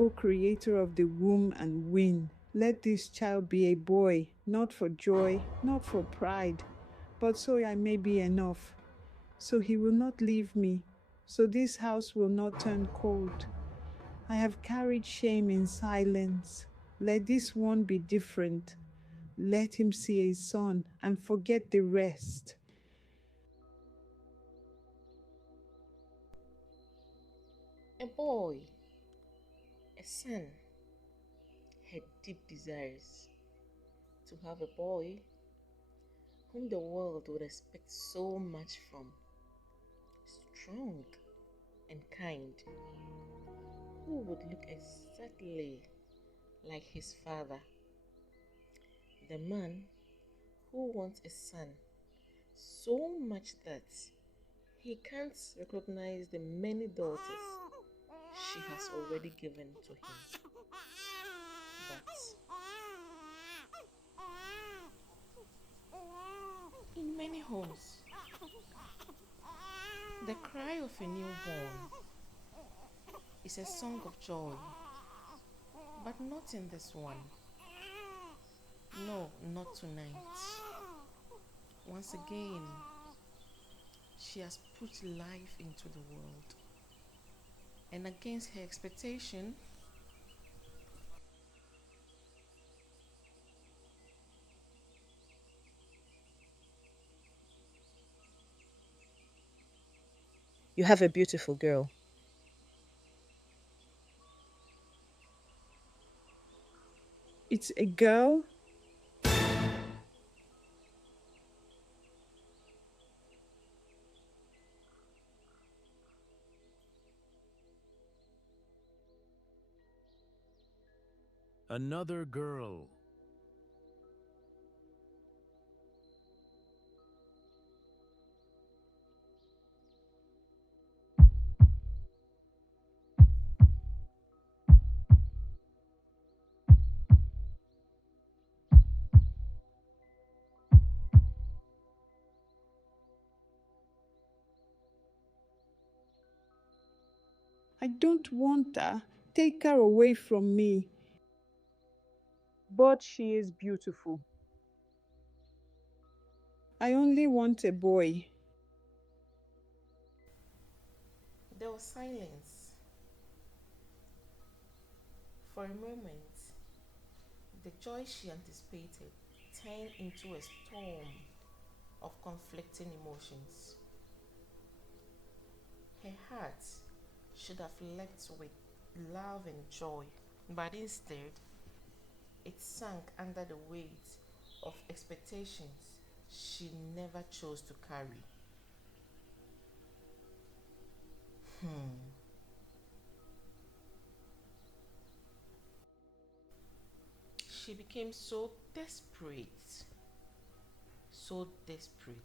O Creator of the womb and wind, let this child be a boy, not for joy, not for pride, but so I may be enough. So he will not leave me, so this house will not turn cold. I have carried shame in silence. Let this one be different. Let him see a son and forget the rest. A boy, a son, had deep desires to have a boy whom the world would expect so much from, strong and kind, who would look exactly like his father, the man who wants a son so much that he can't recognize the many daughters she has already given to him. But in many homes, the cry of a newborn is a song of joy, but not in this one. No, not tonight. Once again, she has put life into the world, and against her expectation, you have a beautiful girl. It's a girl? Another girl. I don't want her. Take her away from me. But she is beautiful. I only want a boy. There was silence. For a moment, the joy she anticipated turned into a storm of conflicting emotions. Her heart should have leapt with love and joy, but instead, it sank under the weight of expectations she never chose to carry. Hmm. She became so desperate,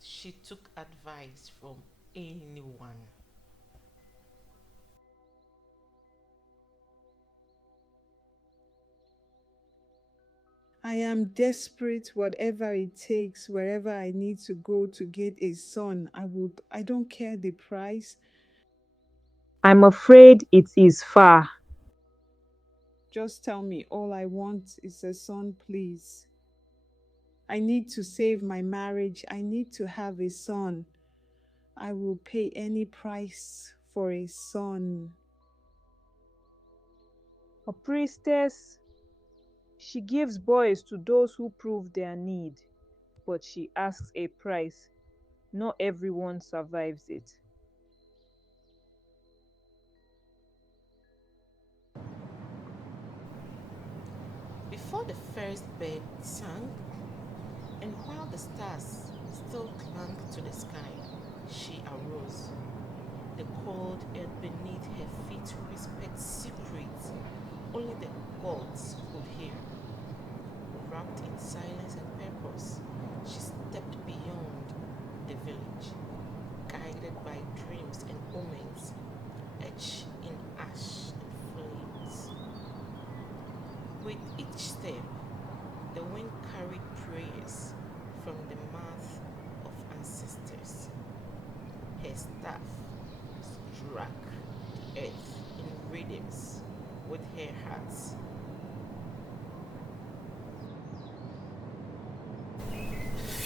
she took advice from anyone. I am desperate, whatever it takes, wherever I need to go to get a son. I don't care the price. I'm afraid it is far. Just tell me all I want is a son, please. I need to save my marriage. I need to have a son. I will pay any price for a son. A priestess, she gives boys to those who prove their need, but she asks a price. Not everyone survives it. Before the first bird sang, and while the stars still clung to the sky, she arose. The cold earth beneath her feet whispered secrets only the gods could hear. Wrapped in silence and purpose, she stepped beyond the village, guided by dreams and omens etched in ash and flames. With each step, the wind carried prayers from the mouth of ancestors. Her staff struck the earth in rhythms with her heart.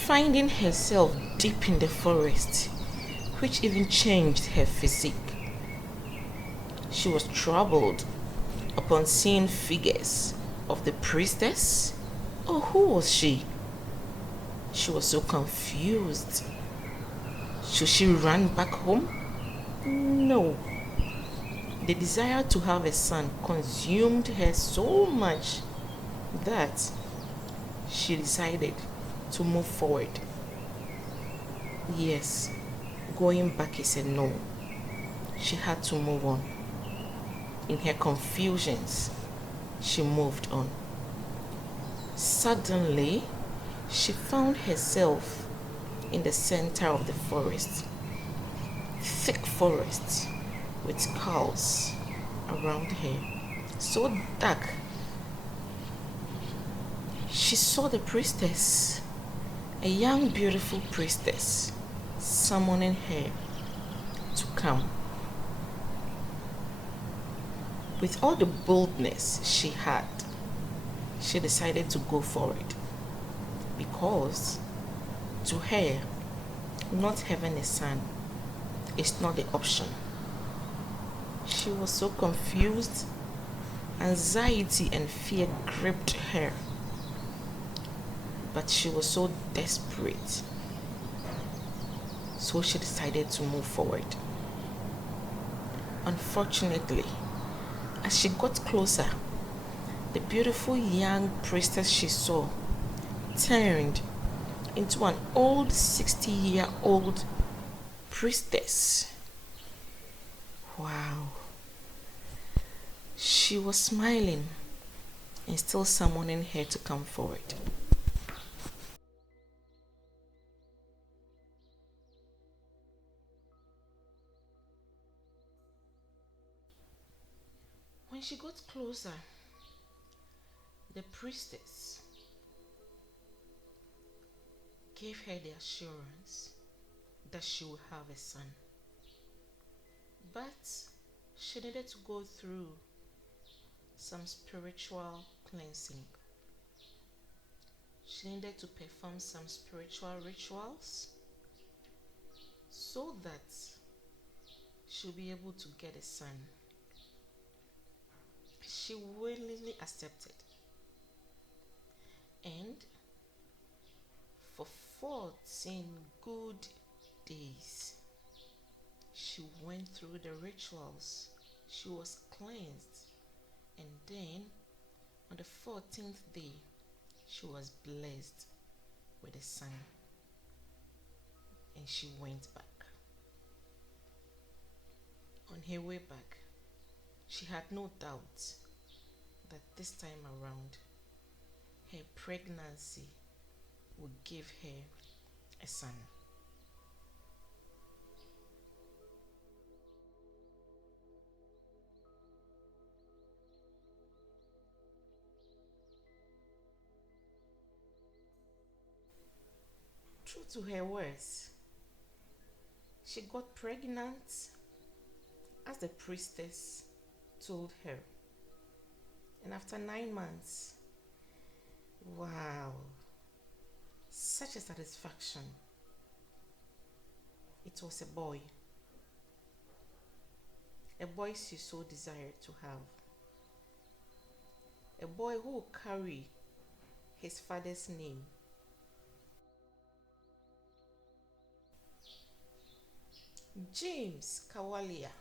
Finding herself deep in the forest, which even changed her physique. She was troubled upon seeing figures of the priestess. Oh, who was she? She was so confused. Should she run back home? No. The desire to have a son consumed her so much that she decided to move forward. Yes, going back is a no. She had to move on. In her confusions, she moved on. Suddenly, she found herself in the center of the forest. Thick forest with skulls around her, so dark. She saw the priestess, a young, beautiful priestess, summoning her to come. With all the boldness she had, she decided to go for it because to her, not having a son is not the option. She was so confused. Anxiety and fear gripped her. But she was so desperate. So she decided to move forward. Unfortunately, as she got closer, the beautiful young priestess she saw turned into an old 60-year-old priestess. Wow. She was smiling and still summoning her to come forward. When she got closer, the priestess gave her the assurance that she would have a son. But she needed to go through some spiritual cleansing. She needed to perform some spiritual rituals so that she'll be able to get a son. She willingly accepted. And for 14 good days, she went through the rituals. She was cleansed. And then on the 14th day, she was blessed with a son. And she went back. On her way back, she had no doubt that this time around, her pregnancy would give her a son. True to her words, she got pregnant as the priestess told her. And after 9 months, wow, such a satisfaction. It was a boy she so desired to have. A boy who would carry his father's name. James KAWALYA.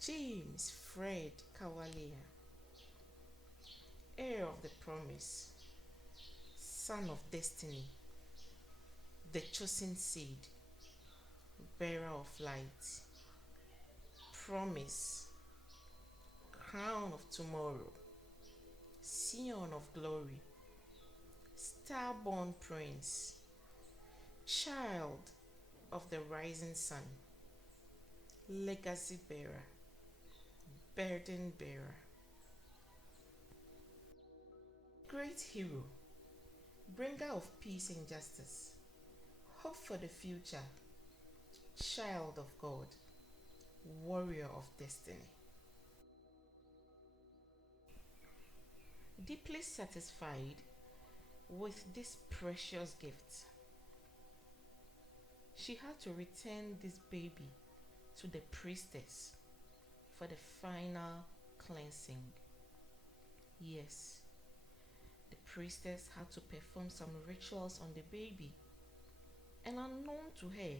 James Phred KAWALYA. Heir of the promise. Son of destiny. The chosen seed. Bearer of light. Promise. Crown of tomorrow. Scion of glory. Star-born prince. Child of the rising sun. Legacy bearer. Burden bearer. Great hero. Bringer of peace and justice. Hope for the future. Child of God. Warrior of destiny. Deeply satisfied with this precious gift, she had to return this baby to the priestess for the final cleansing. Yes, the priestess had to perform some rituals on the baby, and unknown to her,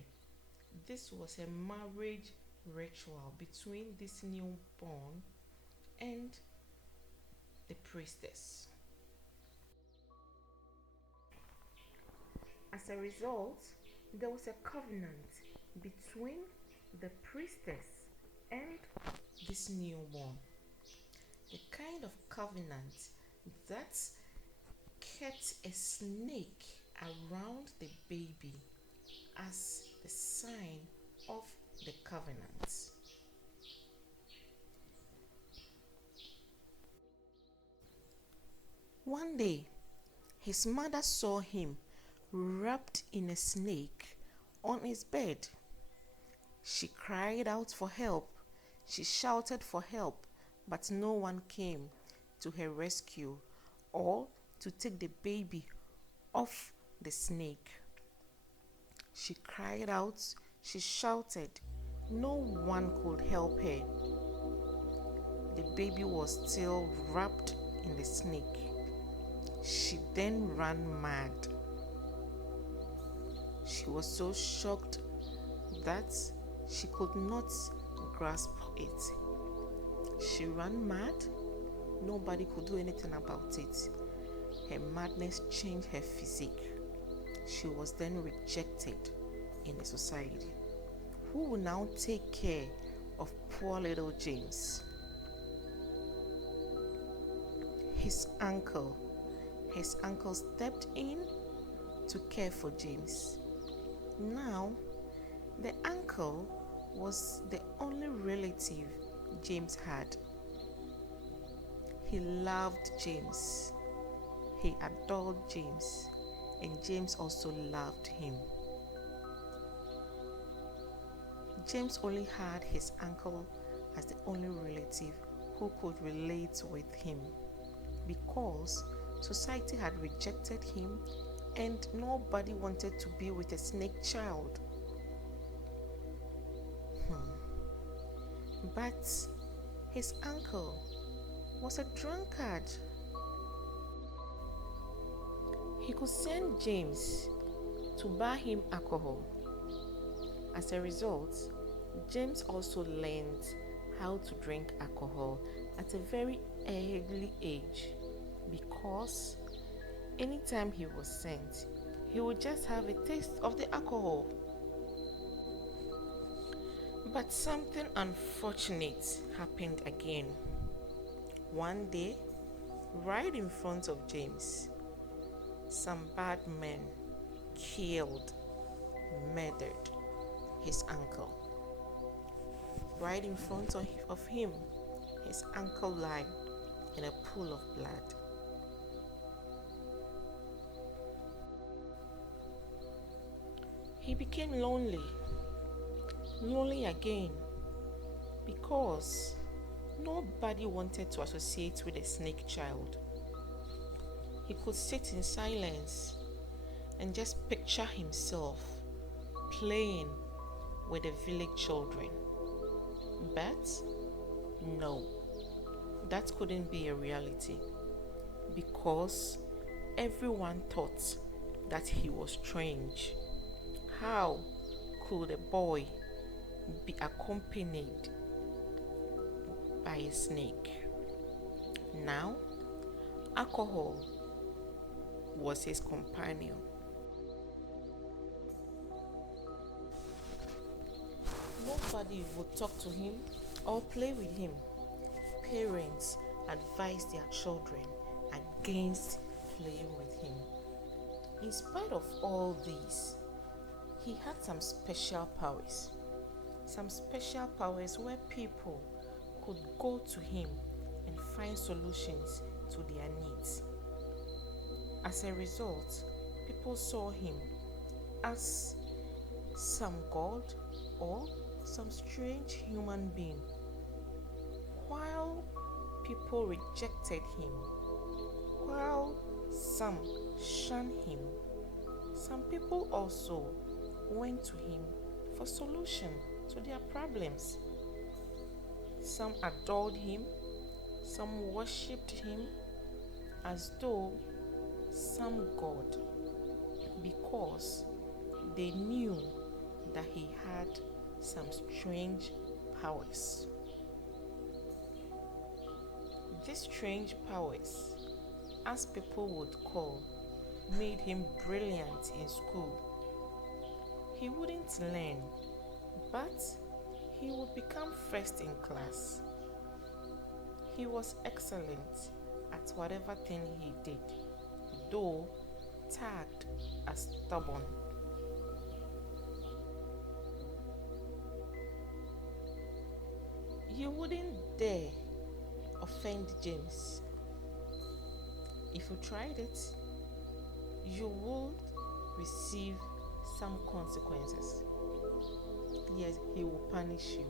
this was a marriage ritual between this newborn and the priestess. As a result, there was a covenant between the priestess and this newborn. The kind of covenant that kept a snake around the baby as the sign of the covenant. One day, his mother saw him wrapped in a snake on his bed. She cried out for help. She shouted for help, but no one came to her rescue or to take the baby off the snake. She cried out, she shouted. No one could help her. The baby was still wrapped in the snake. She then ran mad. She was so shocked that she could not grasp it. She ran mad. Nobody could do anything about it. Her madness changed her physique. She was then rejected in the society. Who will now take care of poor little James? His uncle. His uncle stepped in to care for James. Now, the uncle was the only relative James had. He loved James. He adored James, and James also loved him. James only had his uncle as the only relative who could relate with him, because society had rejected him and nobody wanted to be with a snake child. But his uncle was a drunkard. He could send James to buy him alcohol. As a result, James also learned how to drink alcohol at a very early age, because anytime he was sent, he would just have a taste of the alcohol. But something unfortunate happened again. One day, right in front of James, some bad men killed, murdered his uncle. Right in front of him, his uncle lay in a pool of blood. He became lonely again, because nobody wanted to associate with a snake child. He could sit in silence and just picture himself playing with the village children. But no, that couldn't be a reality, because everyone thought that he was strange. How could a boy be accompanied by a snake? Now, alcohol was his companion. Nobody would talk to him or play with him. Parents advised their children against playing with him. In spite of all this, he had some special powers. Some special powers where people could go to him and find solutions to their needs. As a result, people saw him as some god or some strange human being. While people rejected him, While some shunned him, some people also went to him for solution to their problems. Some adored him, some worshipped him as though some god, because they knew that he had some strange powers. These strange powers, as people would call, made him brilliant in school. He wouldn't learn, but he would become first in class. He was excellent at whatever thing he did, though tagged as stubborn. You wouldn't dare offend James. If you tried it, you would receive some consequences. Yes, he will punish you.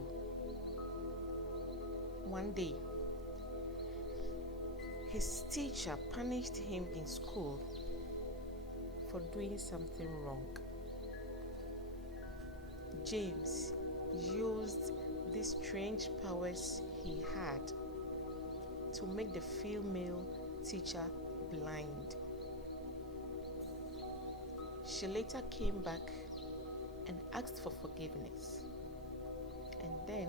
One day, his teacher punished him in school for doing something wrong. James used these strange powers he had to make the female teacher blind. She later came back and asked for forgiveness, and then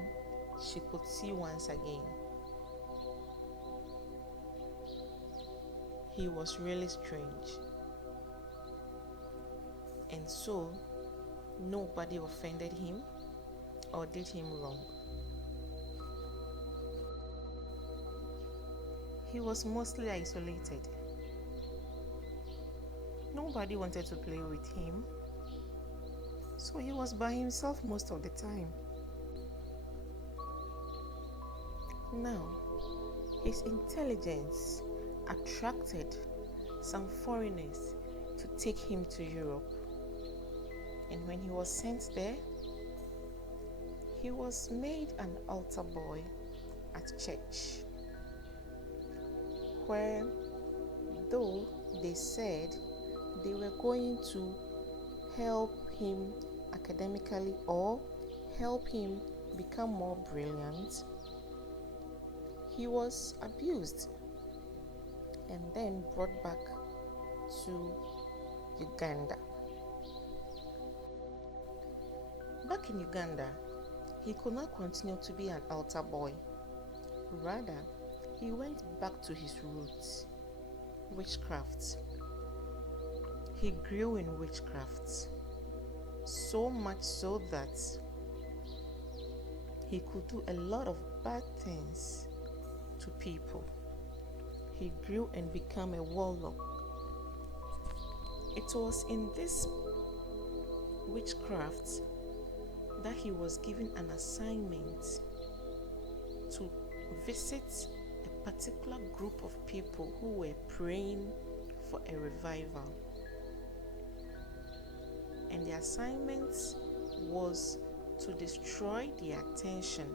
she could see once again. He was really strange, and so nobody offended him or did him wrong. He was mostly isolated. Nobody wanted to play with him, so he was by himself most of the time. Now, his intelligence attracted some foreigners to take him to Europe. And when he was sent there, he was made an altar boy at church, where, though they said they were going to help him academically or help him become more brilliant, he was abused and then brought back to Uganda. Back in Uganda, he could not continue to be an altar boy. Rather, he went back to his roots, witchcraft. He grew in witchcraft, so much so that he could do a lot of bad things to people. He grew and became a warlock. It was in this witchcraft that he was given an assignment to visit a particular group of people who were praying for a revival. And the assignment was to destroy their attention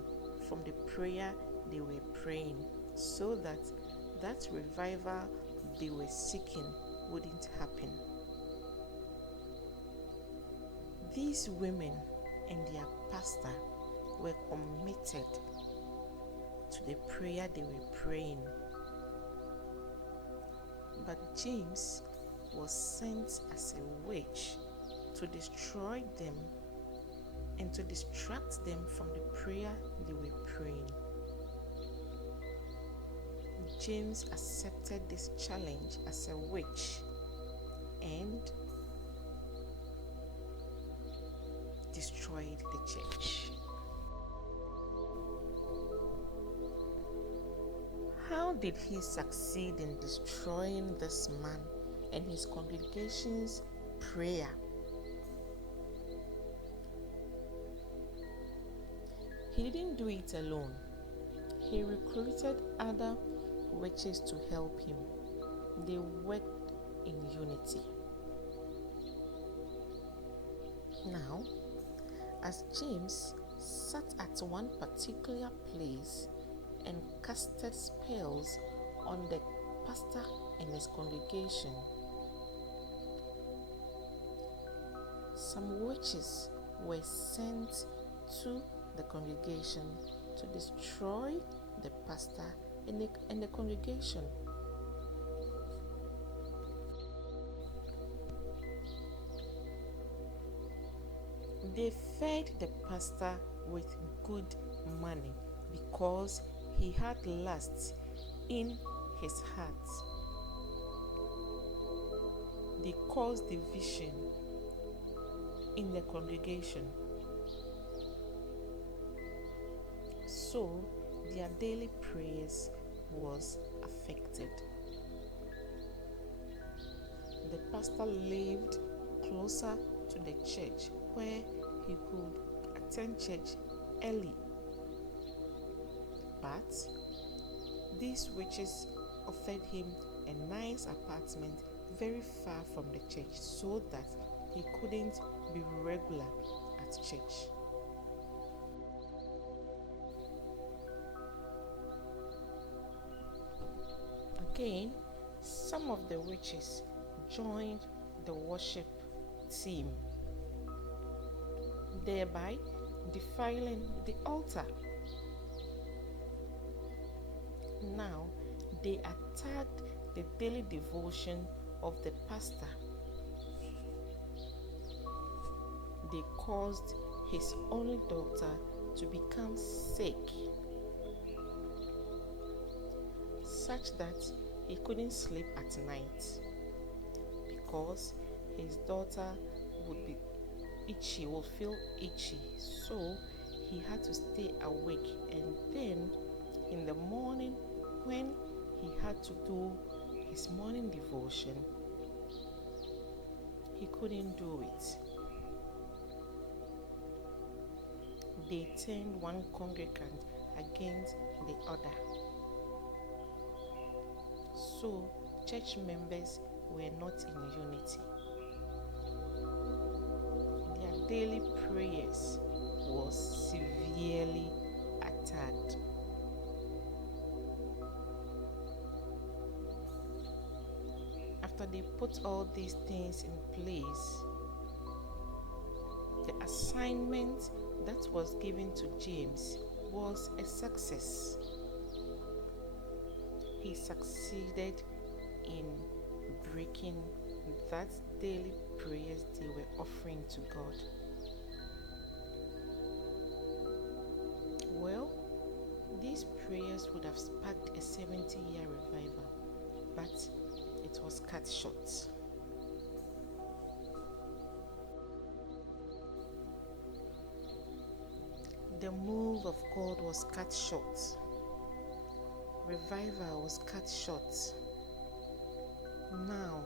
from the prayer they were praying, so that that revival they were seeking wouldn't happen. These women and their pastor were committed to the prayer they were praying. But James was sent as a witch to destroy them and to distract them from the prayer they were praying. James accepted this challenge as a witch and destroyed the church. How did he succeed in destroying this man and his congregation's prayer? He didn't do it alone. He recruited other witches to help him. They worked in unity. Now, as James sat at one particular place and casted spells on the pastor and his congregation. Some witches were sent to the congregation to destroy the pastor and the congregation. They fed the pastor with good money because he had lust in his heart. They caused division in the congregation. So their daily prayers was affected. The pastor lived closer to the church where he could attend church early. But these witches offered him a nice apartment very far from the church so that he couldn't be regular at church. Again, some of the witches joined the worship team, thereby defiling the altar. Now, they attacked the daily devotion of the pastor. They caused his only daughter to become sick, such that he couldn't sleep at night because his daughter would be itchy, would feel itchy. So he had to stay awake, and then in the morning when he had to do his morning devotion, he couldn't do it. They turned one congregant against the other. So church members were not in unity. Their daily prayers was severely attacked. After they put all these things in place, the assignment that was given to James was a success. He succeeded in breaking that daily prayers they were offering to God. Well, these prayers would have sparked a 70-year revival, but it was cut short. The move of God was cut short. Revival was cut short. Now,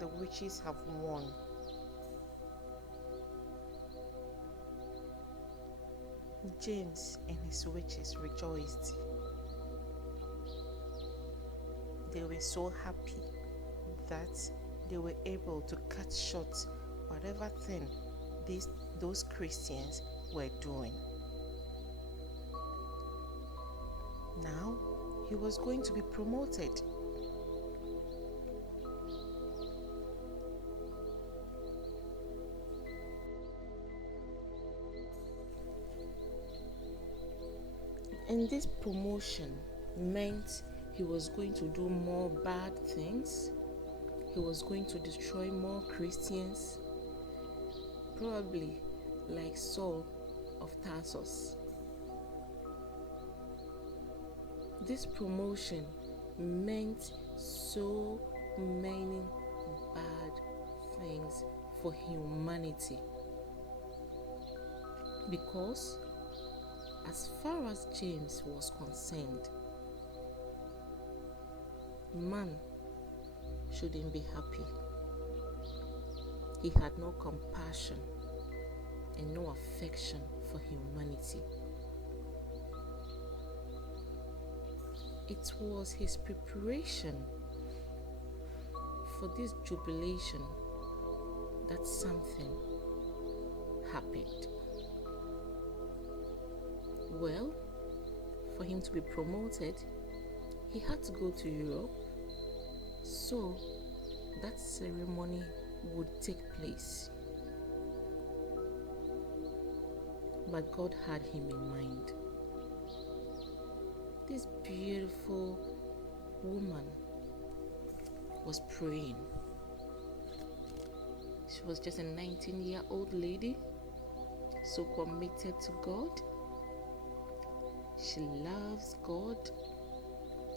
the witches have won. James and his witches rejoiced. They were so happy that they were able to cut short whatever thing those Christians were doing. Now, he was going to be promoted. And this promotion meant he was going to do more bad things. He was going to destroy more Christians, probably like Saul of Tarsus. This promotion meant so many bad things for humanity, because as far as James was concerned, man shouldn't be happy. He had no compassion and no affection for humanity. It was his preparation for this jubilation that something happened. Well, for him to be promoted, he had to go to Europe So that ceremony would take place. But God had him in mind. This beautiful woman was praying. She was just a 19-year-old lady, so committed to God. She loves God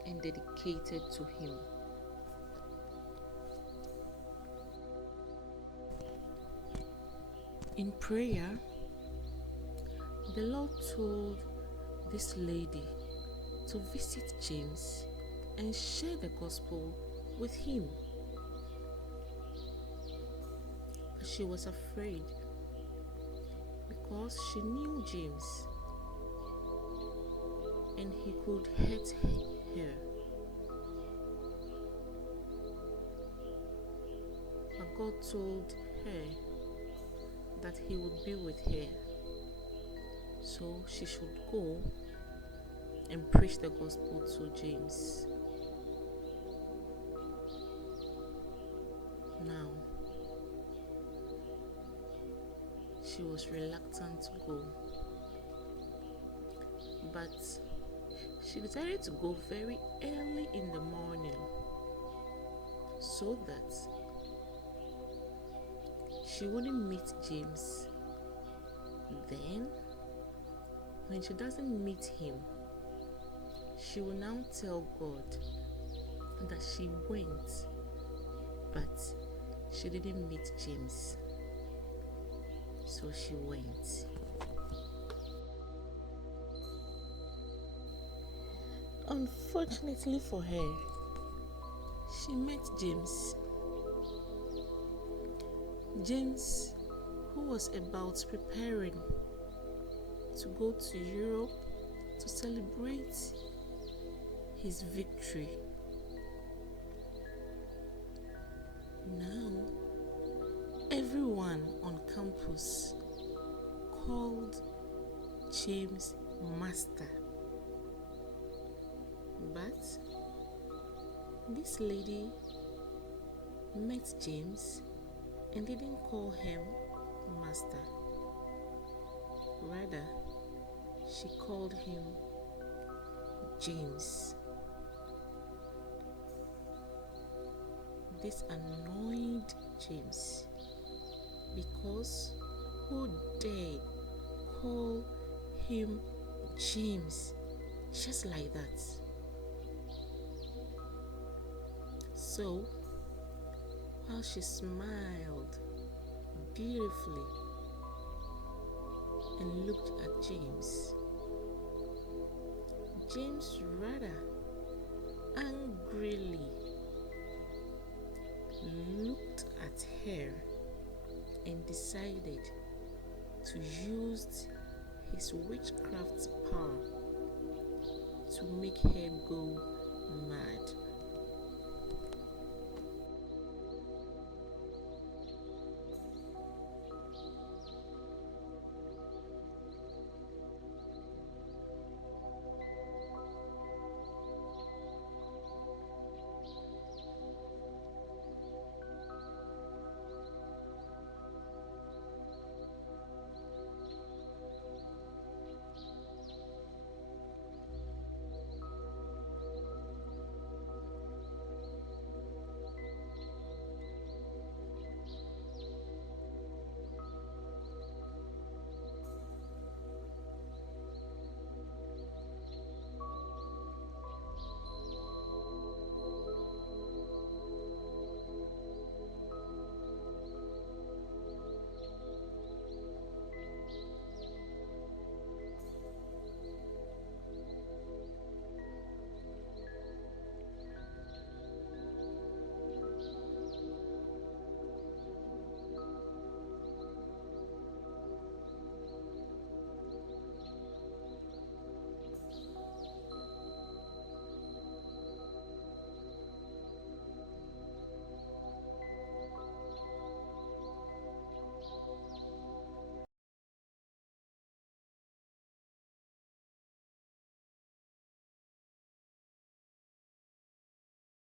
and dedicated to Him. In prayer, the Lord told this lady to visit James and share the gospel with him. But she was afraid because she knew James and he could hurt her. But God told her that He would be with her, so she should go and preach the gospel to James. Now, she was reluctant to go, but she decided to go very early in the morning so that she wouldn't meet James. Then, when she doesn't meet him, she will now tell God that she went, but she didn't meet James. So she went. Unfortunately for her, she met James. James, who was about preparing to go to Europe to celebrate his victory. Now, everyone on campus called James Master. But this lady met James and didn't call him Master. Rather, she called him James. This annoyed James because who dared call him James just like that? So, while she smiled beautifully and looked at James, James rather angrily looked at her and decided to use his witchcraft power to make her go mad.